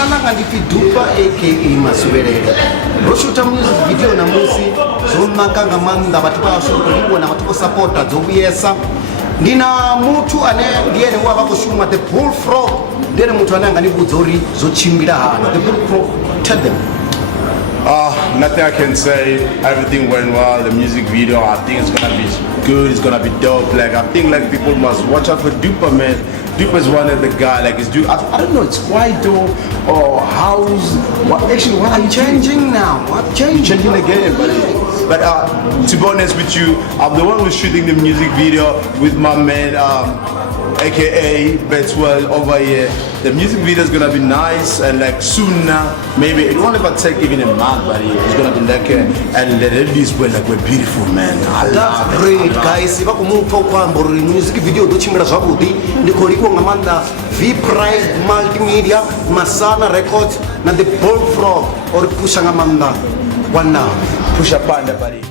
Dinalanga ndifidupa aka Masuberere. Roshuta music video na musi zonakanga manda bathu bashukulibona bathu bosupporta dzobuyesa. Ndina mutu ane ndiye ne waba kushuma the bullfrog ndere mutu ane anganibudza uri zochimbira hana. The bullfrog, tell them. Nothing I can say. Everything went well. The music video, I think it's gonna be good. It's gonna be dope. Like I think like people must watch out for Duper, man. Duper's one of the guy. Like it's I don't know. It's quite dope. Or house. What actually? What are you Changing now. What changing again? But to be honest with you, I'm the one who's shooting the music video with my man, aka Betwell over here. The music video is gonna be nice and like soon now, maybe it won't ever take even a month, but it's gonna be like and the ladies were like we're beautiful, man. That's great, guys. Iba kumupa kwambo music video dochimbira zvabudi ndikoliko ngamanda V Pride Multimedia, Masana Records na the Bullfrog or pusha ngamanda. One now. Push up on the body.